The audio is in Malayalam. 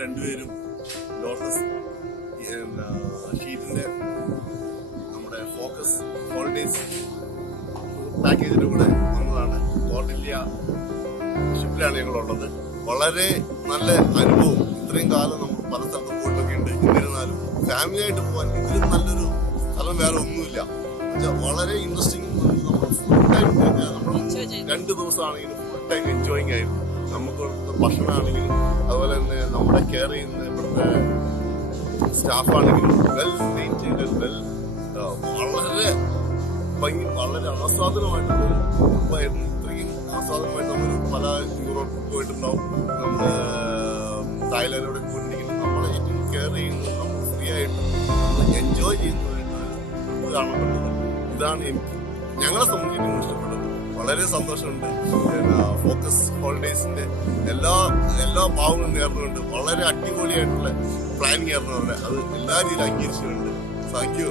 രണ്ടുപേരും ലോട്ടസ് ഷീറ്റിന്റെ നമ്മുടെ ഫോക്കസ് ഹോളിഡേയ്സ് പാക്കേജിന്റെ കൂടെ വന്നതാണ്. പോർട്ട് ഇന്ത്യ ഷിപ്പിലാണ് ഞങ്ങളുള്ളത്. വളരെ നല്ല അനുഭവം. ഇത്രയും കാലം നമ്മൾ പല സ്ഥലത്തും പോയിട്ടൊക്കെ ഉണ്ട്. എന്നിരുന്നാലും ഫാമിലി ആയിട്ട് പോകാൻ ഇതിലും നല്ലൊരു സ്ഥലം വേറെ ഒന്നുമില്ല. വളരെ ഇൻട്രസ്റ്റിംഗ്. നമ്മൾ ഫുൾ ടൈം നമ്മൾ 2 ദിവസമാണെങ്കിലും ഫുൾ ടൈം എൻജോയിങ് ആയിരുന്നു. നമുക്ക് ഭക്ഷണമാണെങ്കിലും അതുപോലെ തന്നെ നമ്മുടെ കെയർ ചെയ്യുന്ന ഇവിടുത്തെ സ്റ്റാഫാണെങ്കിലും വെൽ മെയിൻറ്റെയിൻഡ്, വളരെ ഭംഗി, വളരെ ആസ്വാദനമായിട്ടുള്ള ട്രിപ്പായിരുന്നു. ഇത്രയും ആസ്വാദനമായിട്ട് നമ്മൾ പല യൂറോപ്പ് പോയിട്ടുണ്ടാവും, നമ്മള് തായ്ലാൻഡിലൂടെ പോയിട്ടുണ്ടെങ്കിലും നമ്മളെ ഏറ്റവും കെയർ ചെയ്യുന്നത്, നമ്മൾ ഫ്രീ ആയിട്ട് നമ്മൾ എൻജോയ് ചെയ്യുന്നതായിട്ട് കാണാൻ പറ്റുന്നത്. ഇതാണ് എനിക്ക് ഞങ്ങളെ സംബന്ധിച്ച് ഏറ്റവും ഇഷ്ടപ്പെട്ടത്. വളരെ സന്തോഷമുണ്ട്. ഫോക്കസ് ഹോളിഡേയ്സിന്റെ എല്ലാ ഭാവങ്ങളും നേർന്നുകൊണ്ട് വളരെ അടിപൊളിയായിട്ടുള്ള പ്ലാനിങ് ആയിരുന്നു അവിടെ. അത് എല്ലാ രീതിയിലും അംഗീകരിച്ചുകൊണ്ട് താങ്ക് യു.